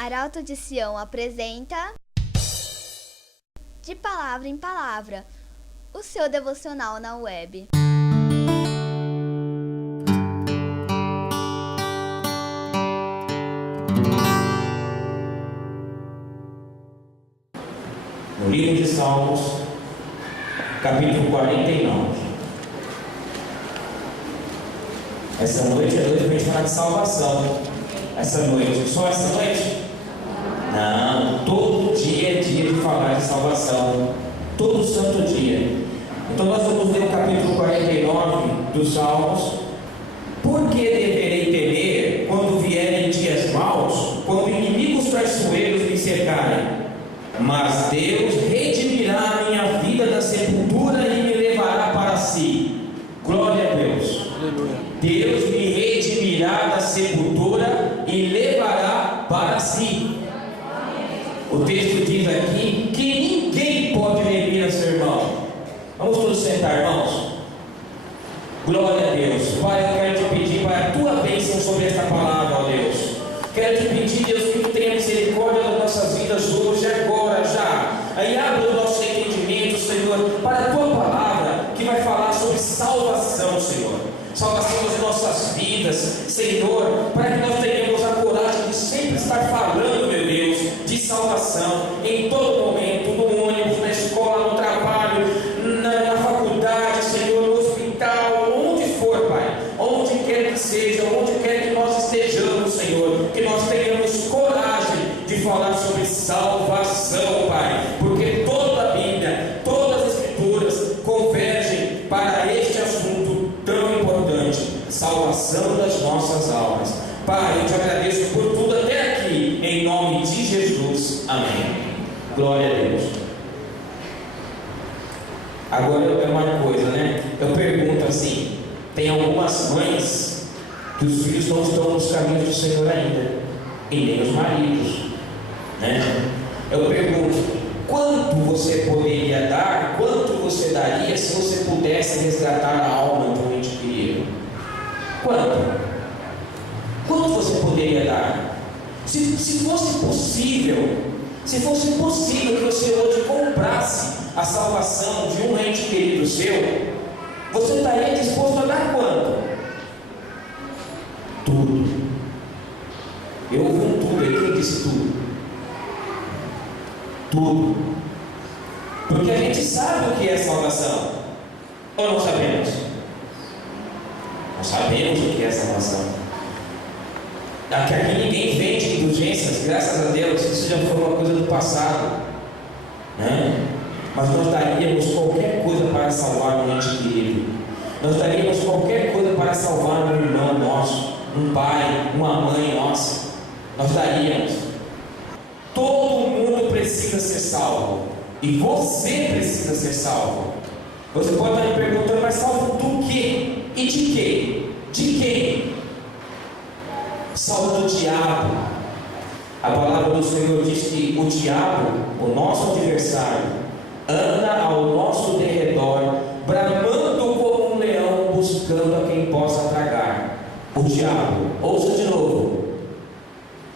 Arauto de Sião apresenta De Palavra em Palavra, o seu devocional na web. No livro de Salmos, capítulo 49. Essa noite é noite para a gente falar de salvação. Essa noite, só essa noite? Não, todo dia é dia de falar de salvação. Todo santo dia. Então nós vamos ler o capítulo 49 dos Salmos. Por que deverei temer quando vierem dias maus, quando inimigos traiçoeiros me cercarem? Mas Deus redimirá a minha vida da sepultura e me levará para si. Glória a Deus. Aleluia. Deus me redimirá da sepultura e levará para si. O texto diz aqui que ninguém pode remir a seu irmão. Vamos todos sentar, irmãos. Glória a Deus. Pai, eu quero te pedir, Pai, a tua bênção sobre esta palavra, ó Deus. Quero te pedir, Deus, que tu tenha misericórdia das nossas vidas hoje, agora, já. Aí abre o nosso entendimento, Senhor, para a tua palavra, que vai falar sobre salvação, Senhor. Salvação das nossas vidas, Senhor, para que nós tenhamos a coragem de sempre estar falando, meu Deus, de salvação, em todo momento, no ônibus, na escola, no trabalho, na faculdade, Senhor, no hospital, onde for, Pai, onde quer que seja, onde quer que nós estejamos, Senhor, que nós tenhamos coragem de falar sobre salvação, Pai, porque toda a Bíblia, todas as Escrituras convergem para este assunto tão importante, salvação das nossas almas. Pai, eu te agradeço por tudo até aqui, em nome de Jesus, amém. Glória a Deus. Agora é uma coisa, né? Eu pergunto assim, tem algumas mães que os filhos não estão nos caminhos do Senhor ainda, e nem os maridos, né? Eu pergunto, quanto você poderia dar, quanto você daria se você pudesse resgatar a alma de um ente querido? Quanto? Quanto você poderia dar? Se fosse possível que você hoje comprasse a salvação de um ente querido seu, você estaria disposto a dar quanto? Tudo. Eu ouvi um tudo aí, quem disse tudo? Tudo. Porque a gente sabe o que é salvação. Ou não sabemos? Não sabemos o que é salvação. Aqui ninguém vende indulgências, graças a Deus, isso já foi uma coisa do passado, né? Mas nós daríamos qualquer coisa para salvar um ente querido. Nós daríamos qualquer coisa para salvar um irmão nosso, um pai, uma mãe nossa. Nós daríamos. Todo mundo precisa ser salvo. E você precisa ser salvo. Você pode estar me perguntando, mas salvo do quê? E de quê? De quem? Salvo do diabo. A palavra do Senhor diz que o diabo, o nosso adversário, anda ao nosso derredor, bramando como um leão, buscando a quem possa tragar. O diabo, ouça de novo.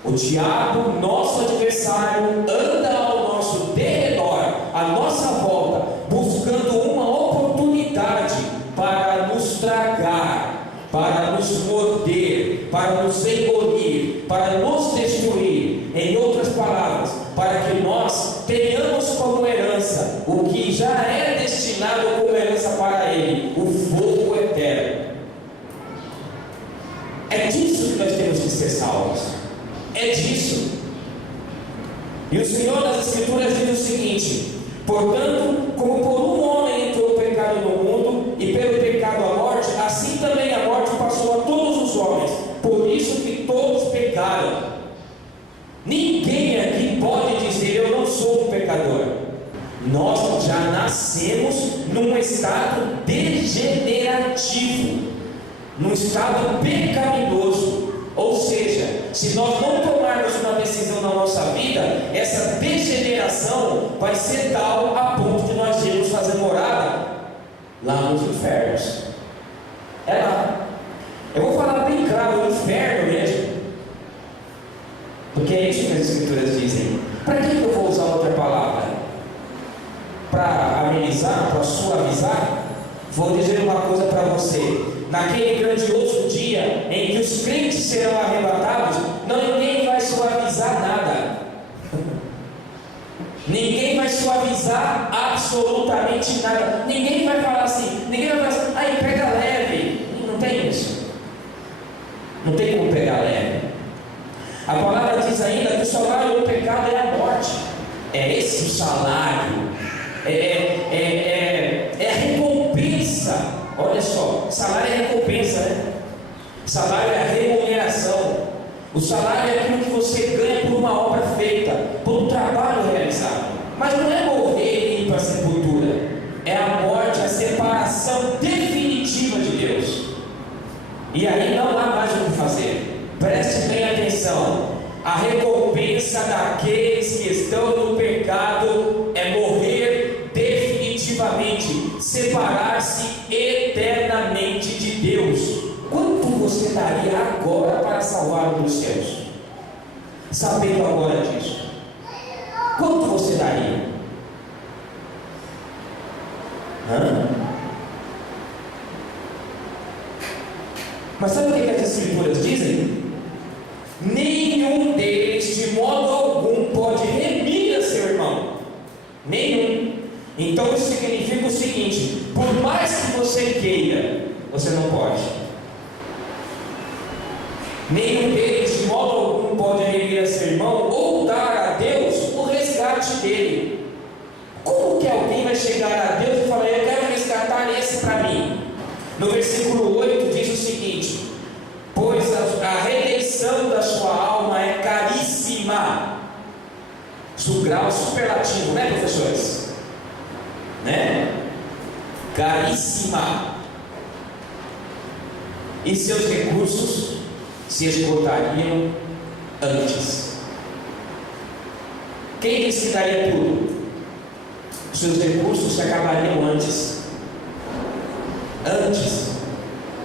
O diabo, nosso adversário, anda ao nosso derredor, à nossa volta, buscando uma oportunidade para nos tragar, para nos morder, para nos engolir, para nos destruir. Em outras palavras, para que nós tenhamos como herança o que já é destinado como herança para ele, o fogo eterno. É disso que nós temos que ser salvos. É disso. E o Senhor das Escrituras diz o seguinte: portanto, como por um homem entrou o pecado no mundo, e pelo pecado a morte, assim também a morte passou a todos os homens, por isso que todos pecaram. Ninguém aqui pode dizer eu não sou um pecador. Nós já nascemos num estado degenerativo, num estado pecaminoso. Ou seja, se nós não tomarmos uma decisão na nossa vida, essa degeneração vai ser tal a ponto de nós irmos fazer morada lá nos infernos. É lá. Eu vou falar bem claro, o inferno mesmo. Porque é isso que as naquele grandioso dia em que os crentes serão arrebatados, ninguém vai suavizar nada. Ninguém vai suavizar absolutamente nada. Ninguém vai falar assim, aí pega leve. Não tem isso. Não tem como pegar leve. A palavra diz ainda que o salário do pecado é a morte. É esse o salário. É a recompensa. Olha só, salário é recompensa, né? Salário é a remuneração. O salário é aquilo que você ganha por uma obra feita, por um trabalho realizado. Mas não é morrer e ir para a sepultura. É a morte, a separação definitiva de Deus. E aí não há mais o que fazer. Preste bem atenção. A recompensa daqueles que estão no pecado é morrer definitivamente, separar-se eternamente de Deus. Quanto você daria agora para salvar um dos seus? Sabendo agora disso, quanto você daria? Mas sabe o que as Escrituras dizem? Nenhum deles, de modo algum, pode remir a seu irmão. Nenhum. Então isso significa o seguinte: por mais que você queira, você não pode. Nenhum deles, de modo algum, pode remir a seu irmão ou dar a Deus o resgate dele. Como que alguém vai chegar a Deus e falar: eu quero resgatar esse para mim? No versículo 8 diz o seguinte: pois a redenção da sua alma é caríssima. Grau superlativo, né, professores? Né? Caríssima. E seus recursos se esgotariam antes. Quem disse que daria tudo? Seus recursos se acabariam antes.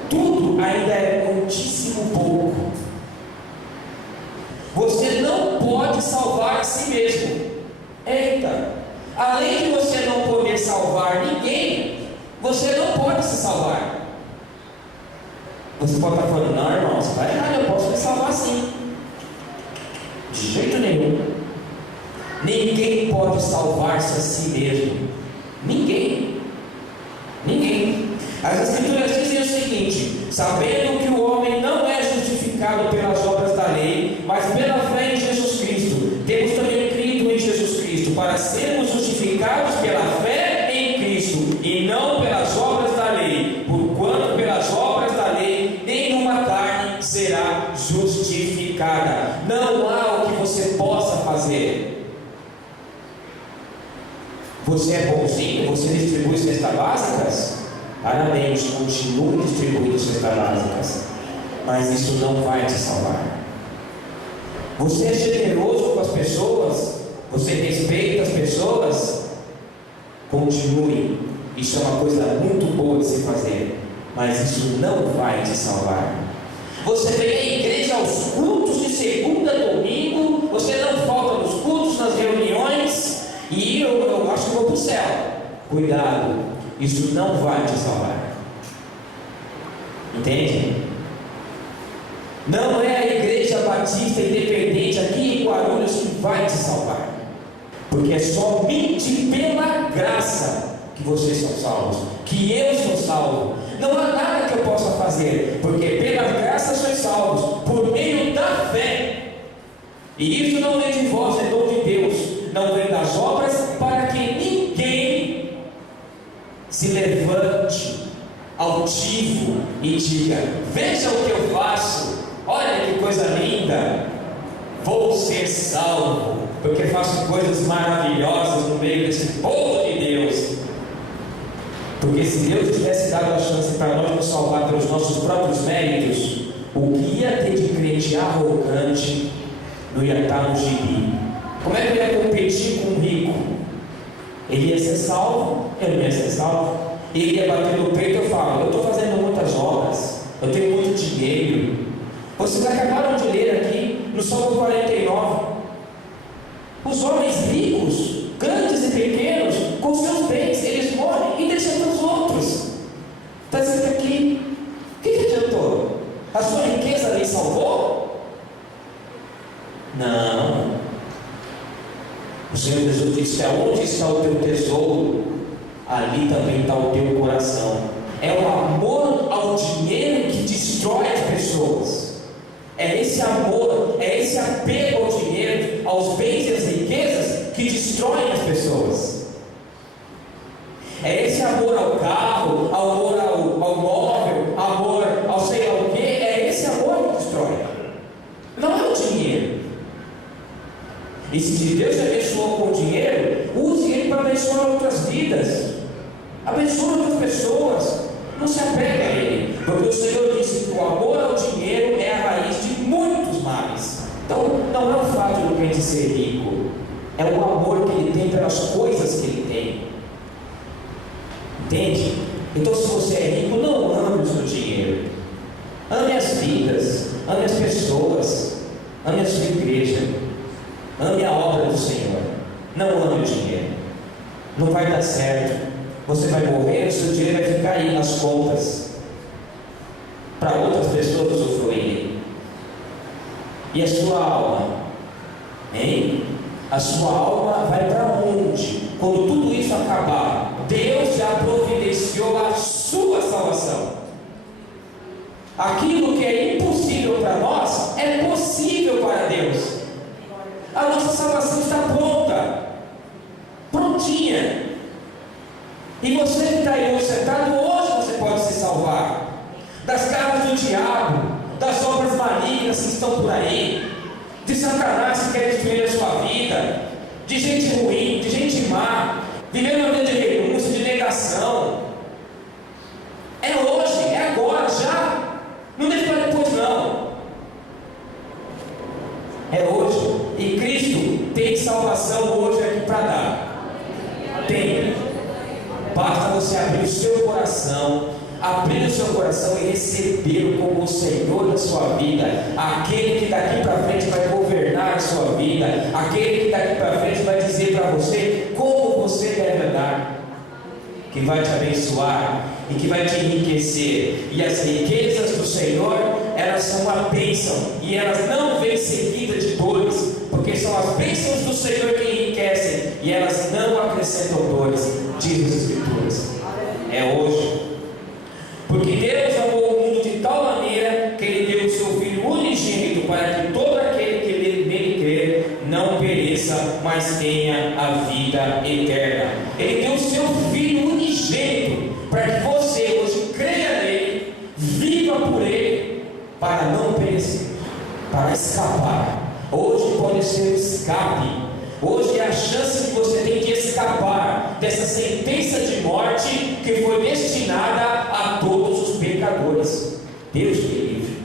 Tudo ainda é muitíssimo pouco. Você não pode salvar a si mesmo. Eita! Além de você não poder salvar ninguém, você não pode se salvar. Você pode estar falando: não, irmão, você está errado, eu posso me salvar sim. De jeito nenhum. Ninguém pode salvar-se a si mesmo. Ninguém. As Escrituras dizem o seguinte: sabendo que o homem não é justificado pelas obras da lei, mas pela fé em Jesus Cristo, temos também crido em Jesus Cristo, para sermos justificados pela fé em Cristo, e não pelas obras da lei, porquanto pelas obras da lei nenhuma carne será justificada. Não há o que você possa fazer. Você é bonzinho? Você distribui cestas básicas? Parabéns, continue distribuindo cestas básicas, mas isso não vai te salvar. Você é generoso com as pessoas? Você respeita as pessoas? Continue. Isso é uma coisa muito boa de se fazer, mas isso não vai te salvar. Você vem à igreja aos cultos de segunda a domingo, você não falta nos cultos, nas reuniões, e eu acho que vou para o céu. Cuidado, isso não vai te salvar. Entende? Não é a igreja batista independente aqui em Guarulhos que vai te salvar, porque é somente pela graça que vocês são salvos, que eu sou salvo. Não há nada que eu possa fazer, porque pela graça sois salvos, por meio da fé. E isso não vem de vós, é dom de Deus, não vem das obras, para que ninguém se levante altivo e diga: veja o que eu faço, olha que coisa linda, vou ser salvo, porque faço coisas maravilhosas no meio desse povo de Deus. Porque se Deus tivesse dado a chance para nós nos salvar pelos nossos próprios méritos, o que ia ter de crente arrogante não ia estar no gibi. Como é que eu ia competir com um rico? Ele ia ser salvo, eu não ia ser salvo. Ele ia bater no peito e eu falo: eu estou fazendo muitas obras, eu tenho muito dinheiro. Vocês acabaram de ler aqui no Salmo 49, os homens ricos, grandes e pequenos, com seus bens, eles morrem e deixam para os outros. Está dizendo aqui: o Não. O Senhor Jesus disse: aonde está o teu tesouro, ali também está o teu coração. É o amor ao dinheiro que destrói as pessoas. É esse amor, é esse apego ao dinheiro, aos bens e às riquezas que destroem as pessoas. É esse amor ao carro, amor ao móvel, amor ao sei lá o que. É esse amor que destrói. Não é o dinheiro. E se Deus te abençoou com o dinheiro, use ele para abençoar outras vidas. Abençoe outras pessoas. Não se apega a ele, porque o Senhor disse que o amor ao dinheiro é a raiz de muitos males. Então, não é o fato do crente ser rico, é o amor que ele tem pelas coisas que ele tem. Entende? Então, se você é rico, não ame o seu dinheiro. Ame as vidas, ame as pessoas, ame a sua igreja, ame a obra do Senhor. Não ame o dinheiro. Não vai dar certo. Você vai morrer, o seu dinheiro vai ficar aí nas contas para outras pessoas usufruírem. E a sua alma? Hein? A sua alma vai para onde? Quando tudo isso acabar, Deus já providenciou a sua salvação. Aquilo que é impossível para nós é possível para Deus. A nossa salvação está pronta, prontinha. E você que está aí hoje sentado, hoje você pode se salvar das garras do diabo, das obras malignas que estão por aí, de Satanás que quer destruir a sua vida, de gente ruim, de gente má, vivendo uma vida de renúncia, de negação. É hoje, é agora, já. Não deixe para depois, não. É hoje. E Cristo tem salvação hoje aqui para dar. Tem. Basta você abrir o seu coração, e recebê-lo como o Senhor da sua vida, aquele que daqui para frente vai governar a sua vida, aquele que daqui para frente vai dizer para você como você deve andar, que vai te abençoar e que vai te enriquecer. E as riquezas do Senhor, elas são uma bênção, e elas não vêm seguidas de dores, porque são as bênçãos do Senhor que enriquecem, e elas não acrescentam dores, diz as Escrituras. É hoje. Porque Deus amou o mundo de tal maneira que Ele deu o seu Filho unigênito, para que todo aquele que nele crer não pereça, mas tenha a vida eterna. Ele deu o seu Filho unigênito para que você hoje creia nele, viva por ele, para não perecer, para escapar. Hoje pode ser um escape. Hoje é a chance que você tem de escapar dessa sentença de morte que foi destinada a todos os pecadores. Deus me livre.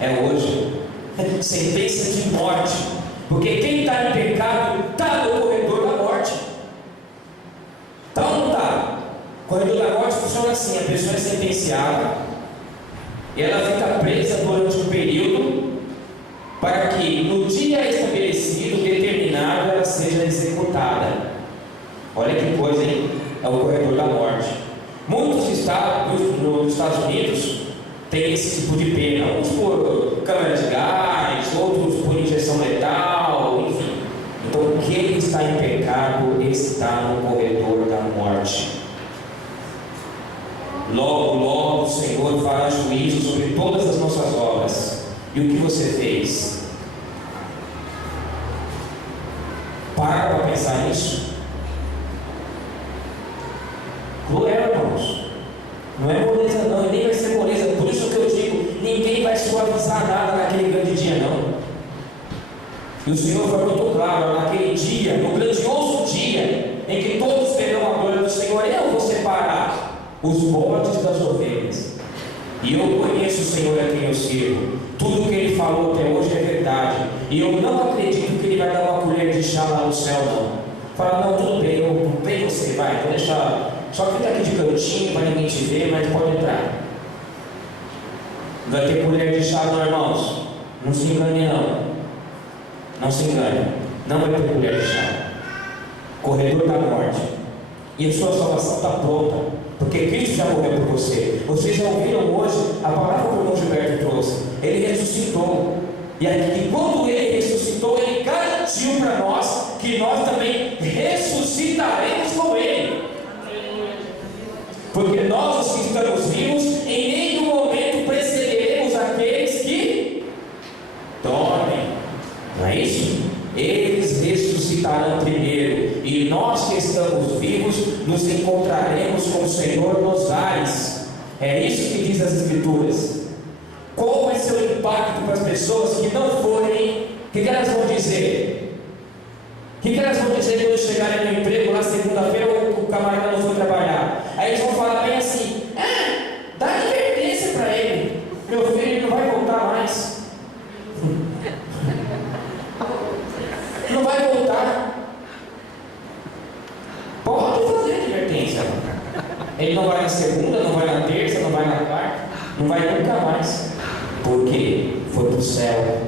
É hoje. Sentença de morte. Porque quem está em pecado está no corredor da morte. Está ou não está? O corredor da morte funciona assim: a pessoa é sentenciada e ela fica presa durante um período, para que no dia estabelecido, determinado, ela seja executada. Olha que coisa, hein? É o corredor da morte. Muitos estados nos Estados Unidos têm esse tipo de pena, uns por câmara de gás, outros por injeção letal, enfim. Então, quem está em pecado está no corredor da morte. Logo, logo o Senhor fará juízo sobre todas as nossas obras. E o que você fez? Para pensar nisso. Cruel, irmãos. Não é moleza não, e nem vai ser moleza. Por isso que eu digo, ninguém vai suavizar nada naquele grande dia, não. E o Senhor foi muito claro: naquele dia, no grandioso dia, em que todos verão a glória do Senhor, eu vou separar os bodes das ovelhas. E eu conheço o Senhor a quem eu sirvo. Tudo o que Ele falou até hoje é verdade. E eu não acredito que Ele vai dar uma colher de chá lá no céu, não. Fala: não, tudo bem, vem você, vai, vou deixar. Só fica aqui de cantinho para ninguém te ver, mas pode entrar. Não vai ter colher de chá, não, irmãos. Não se engane, não. Não se engane. Não vai ter colher de chá. Corredor da morte. E a sua salvação está pronta, porque Cristo já morreu por você. Vocês já ouviram hoje a palavra que o irmão Gilberto trouxe. Ele ressuscitou. E quando Ele ressuscitou, Ele garantiu para nós que nós também ressuscitaremos com Ele. Porque nós, os que estamos vivos, em nenhum momento precederemos aqueles que dormem. Não é isso? Eles ressuscitarão primeiro, e nós que estamos vivos nos encontraremos com o Senhor nos ares. É isso que diz as Escrituras. Qual vai ser o impacto para as pessoas que não forem? O que elas vão dizer? O que elas vão dizer quando chegarem no emprego lá segunda-feira, o camarada não foi trabalhar? Aí eles vão falar bem assim: dá advertência para ele, meu filho, ele não vai voltar mais. Não vai voltar. Pode fazer advertência. Ele não vai na segunda, não vai na terça, não vai na quarta, não vai nunca mais. Por quê? Foi para o céu.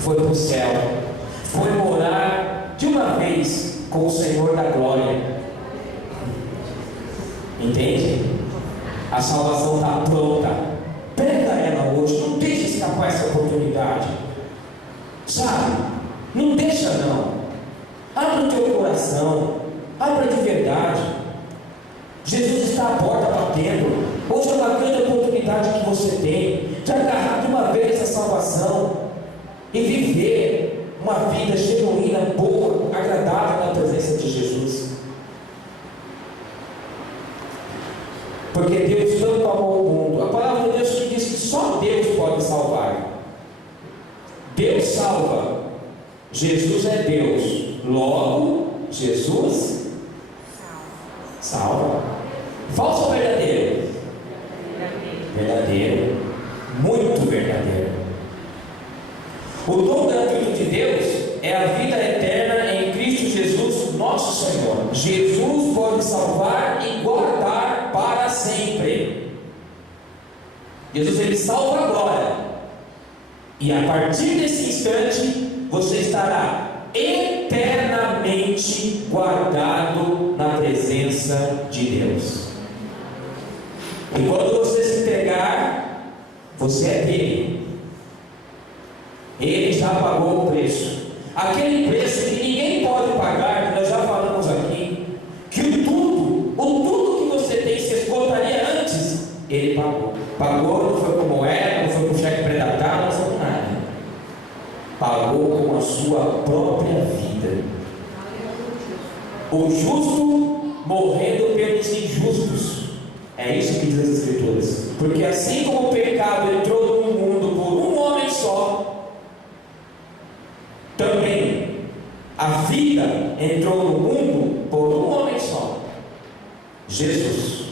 Foi para o céu. Foi morar de uma vez com o Senhor da glória. Entende? A salvação está pronta. Pega ela hoje. Não deixe escapar essa oportunidade. Sabe? Não deixa não. Abra o teu coração. Abra de verdade. Jesus está à porta batendo. Hoje é uma grande oportunidade que você tem de agarrar de uma vez a salvação e viver uma vida genuína, boa, agradável na presença de Jesus. Porque Deus tanto amou o mundo. A palavra de Deus diz que só Deus pode salvar. Deus salva. Jesus é Deus. Logo, Jesus salva. Falso ou verdadeiro? Verdadeiro. Muito verdadeiro. O dom gratuito de Deus é a vida eterna em Cristo Jesus, nosso Senhor. Jesus pode salvar e guardar para sempre. Jesus, Ele salva agora. E a partir desse instante, você estará eternamente guardado na presença de Deus. E quando você se entregar, você é dele. Ele já pagou o preço. Aquele preço que ninguém pode pagar, que nós já falamos aqui, que o tudo que você tem se esgotaria antes, ele pagou. Pagou, não foi com moeda, não foi com cheque pré-datado, não foi com nada. Pagou com a sua própria vida. O justo morrendo pelos injustos. É isso que diz as Escrituras. Porque assim como o pecado entrou no mundo por um homem só, também a vida entrou no mundo por um homem só, Jesus.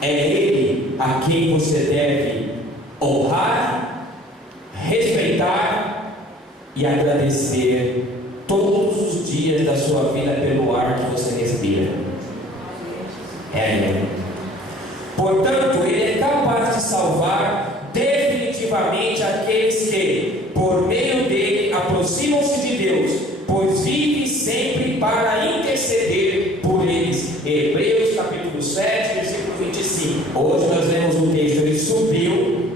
É Ele a quem você deve honrar, respeitar e agradecer todos os dias da sua vida pelo ar que você respira. É Ele. Portanto, Ele é capaz de salvar definitivamente aqueles que, por meio dele, aproximam-se de Deus, pois vive sempre para interceder por eles. Hebreus capítulo 7, versículo 25. Hoje nós vemos o texto: Ele subiu,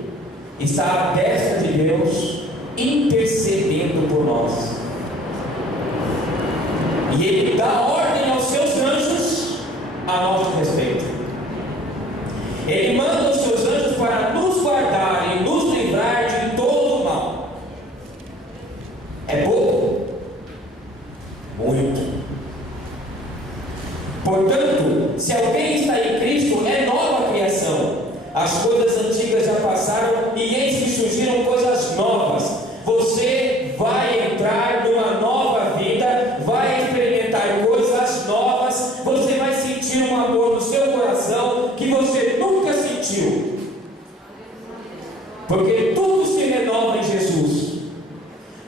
está à destra de Deus, intercedendo por nós. E Ele dá ordem aos seus anjos a nosso respeito. Ele manda os seus anjos para nos guardar e nos livrar de todo o mal. É pouco? Muito. Portanto, se alguém está em Cristo, é nova criação. As coisas antigas já passaram e eis que surgiram coisas novas. Você vai entrar numa nova vida, vai experimentar coisas novas, você vai sentir um amor no seu coração que você nunca sentiu. Porque tudo se renova em Jesus.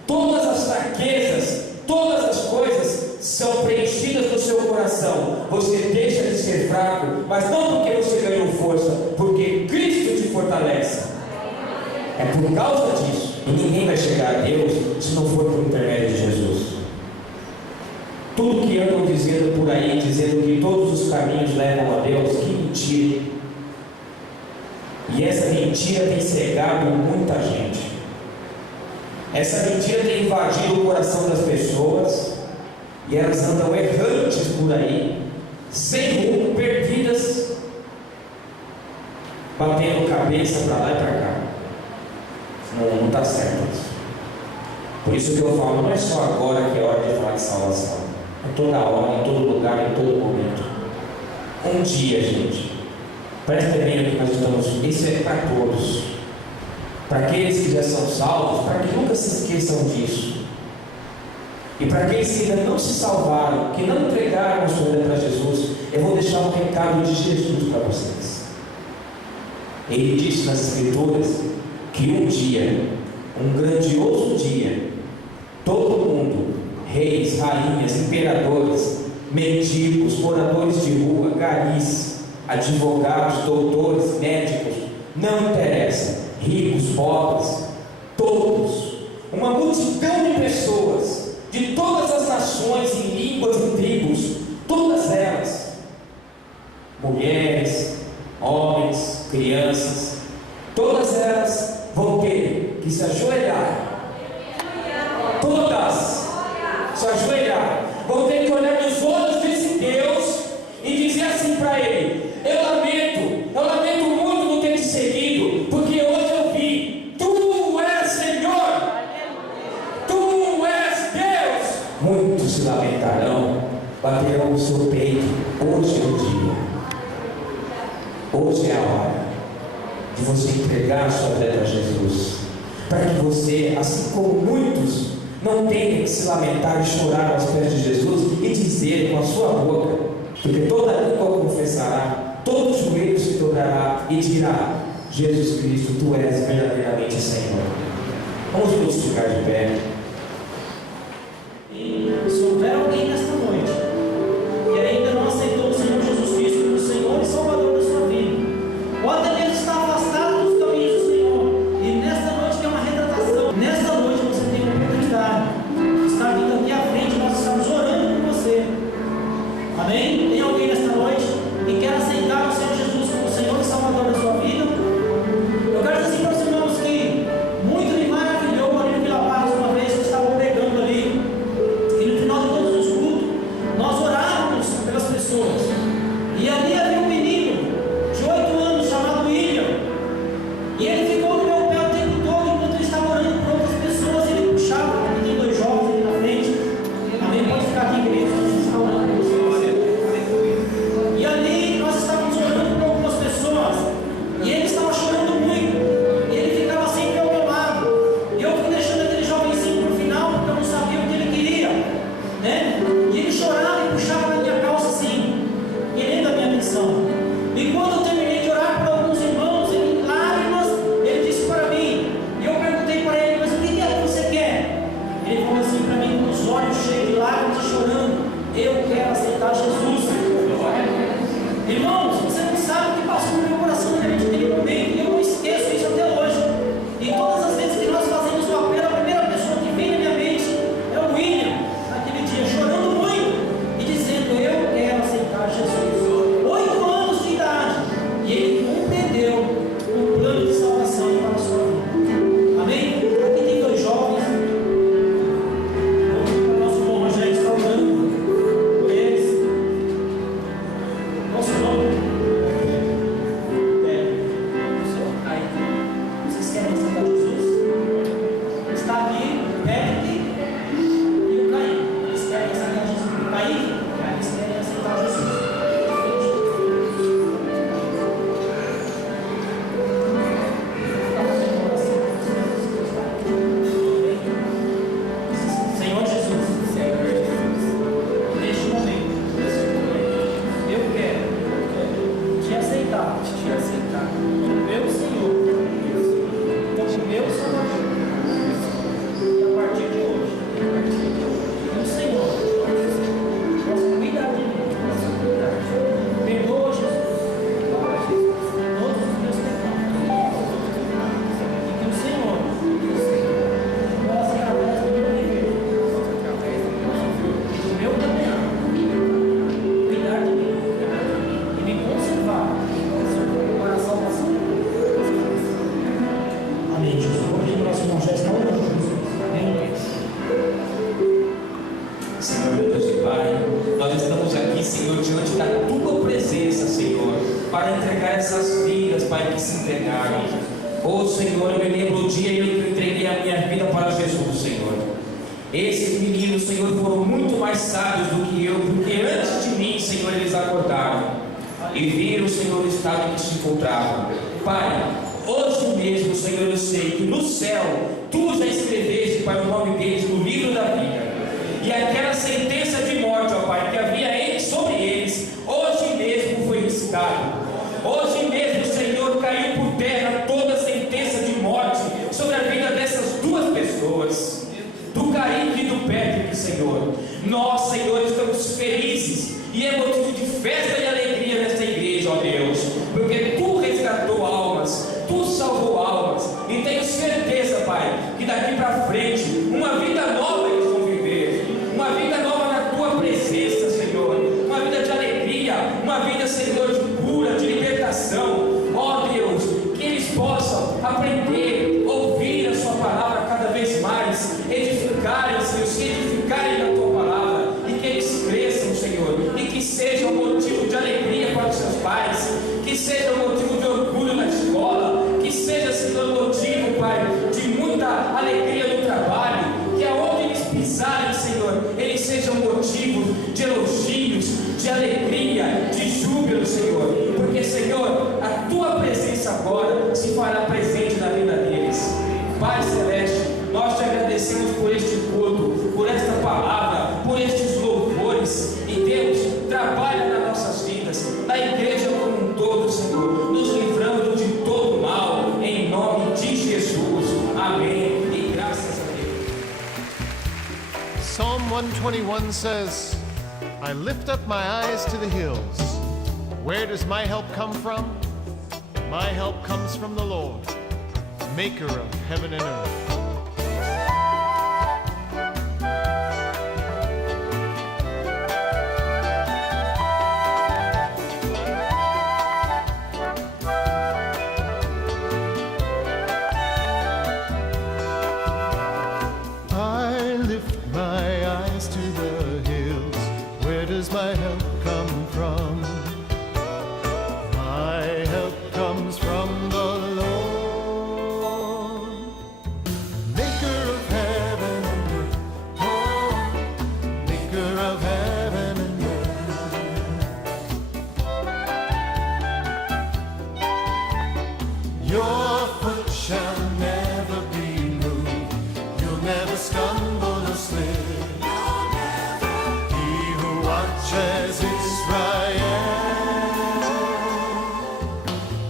Todas as fraquezas, todas as coisas são preenchidas no seu coração. Você deixa de ser fraco, mas não porque você ganhou força, porque Cristo te fortalece. É por causa disso. E ninguém vai chegar a Deus se não for por intermédio de Jesus. Tudo que andam dizendo por aí, dizendo que todos os caminhos levam a Deus, que mentira. E essa essa mentira tem cegado muita gente. Essa mentira tem invadido o coração das pessoas e elas andam errantes por aí, sem rumo, perdidas, batendo cabeça para lá e para cá. Não está certo isso. Por isso que eu falo, não é só agora que é hora de falar de salvação, é toda hora, em todo lugar, em todo momento. Um dia, gente, presta bem no que nós estamos, isso é para todos, para aqueles que já são salvos, para que nunca se esqueçam disso, e para aqueles que ainda não se salvaram, que não entregaram a sua vida para Jesus, eu vou deixar um recado de Jesus para vocês. Ele disse nas Escrituras que um dia, um grandioso dia, todo mundo, reis, rainhas, imperadores, mendigos, moradores de rua, garis, advogados, doutores, médicos, não interessa, ricos, pobres, todos, uma multidão de pessoas, de todas as nações, em línguas e tribos, todas elas, mulheres, homens, crianças, todas elas vão ter que se ajoelhar, todas se ajoelhar, vão ter que olhar nos olhos desse Deus e dizer assim para Ele: eu lamento muito não ter te seguido, porque hoje eu vi, Tu és Senhor, Tu és Deus. Muitos se lamentarão, baterão o seu peito. Hoje é o dia, hoje é a hora de você entregar a sua vida a Jesus, para que você, assim como muitos, não tenha que se lamentar e chorar aos pés de Jesus e dizer com a sua boca, porque toda língua confessará, todo joelho se dobrará e dirá: Jesus Cristo, Tu és verdadeiramente Senhor. Vamos nos ficar de pé. E se houver alguém nesta noite que ainda não aceitou o Senhor Jesus Cristo como Senhor e Salvador da sua vida, ou até mesmo está afastado dos caminhos do Senhor, e nesta noite tem uma retratação, nesta noite você tem a oportunidade de estar vindo aqui à frente, nós estamos orando por você. Amém? Tem alguém nesta noite que quer aceitar o Senhor Jesus como Senhor e Salvador da sua vida? Eu quero dizer assim para os irmãos que muito me maravilhou ali no Vila Barros uma vez que estavam pregando ali, e no final de todos os cultos Oh Senhor, eu me lembro o dia em que eu entreguei a minha vida para Jesus, Senhor. Esses meninos, Senhor, foram muito mais sábios do que eu, porque antes de mim, Senhor, eles acordaram e viram, Senhor, o estado em que se encontravam. Pai, hoje mesmo, Senhor, eu sei que no céu Tu já escreveste, Pai, o nome deles no livro da vida. E aquela sentença de morte, ó Pai, que havia sobre eles, hoje mesmo foi recitada. Hoje mesmo, Senhor, caiu por terra toda a sentença de morte sobre a vida dessas duas pessoas, do Kaique e do Patrick, Senhor. Nós, Senhor, estamos felizes e é motivo de festa e alegria nesta igreja, ó Deus, porque Tu resgatou almas, Tu salvou almas, e tenho certeza, Pai, que daqui para frente uma vida nova eles vão viver, uma vida nova na Tua presença, Senhor, uma vida de alegria, uma vida, Senhor, de cura, de libertação. Ó Deus, que eles possam aprender, ouvir a Sua palavra cada vez mais, edificarem, Senhor, se edificarem na Tua palavra, e que eles cresçam, Senhor, e que seja um motivo de alegria para os seus pais, que seja um motivo de orgulho na escola, que seja, Senhor, motivo, Pai, de muita alegria no trabalho, que aonde eles pisarem, Senhor, eles sejam motivo de elogios, de alegria, de júbilo, Senhor, porque, Senhor, a Tua presença agora se fará presente na vida deles. Pai Celeste, nós Te agradecemos por este culto, por esta palavra, por estes louvores, e Deus, trabalha nas nossas vidas, na igreja como um todo, Senhor, nos livrando de todo mal, em nome de Jesus. Amém. E graças a Deus. Psalm 121 says, I lift up my eyes to the hills. Where does my help come from? My help comes from the Lord, maker of heaven and earth. I lift my eyes to the hills. Where does my help come from? My help comes from the Lord, maker of heaven and earth. Oh, maker of heaven and earth. Your foot shall never be moved. You'll never stumble or slip. He who watches Israel,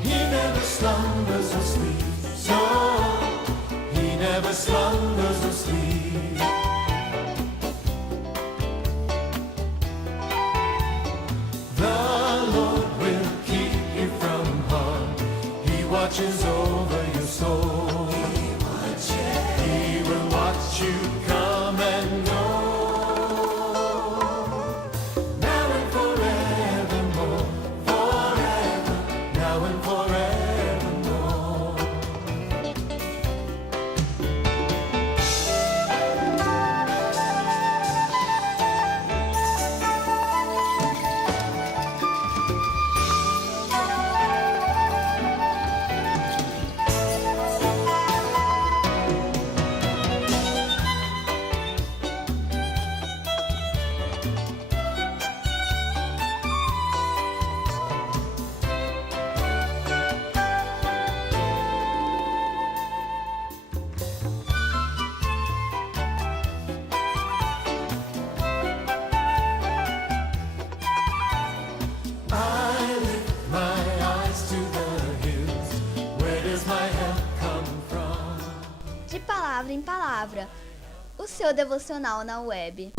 He never slumbers or sleeps. So He never slumbers or sleeps. The Lord will keep you from harm. He watches over your soul. He will watch you come and go, now and forevermore, forever, now and forevermore. I lift my eyes to the hills. Where does my help come from? De palavra em palavra, o seu devocional na web.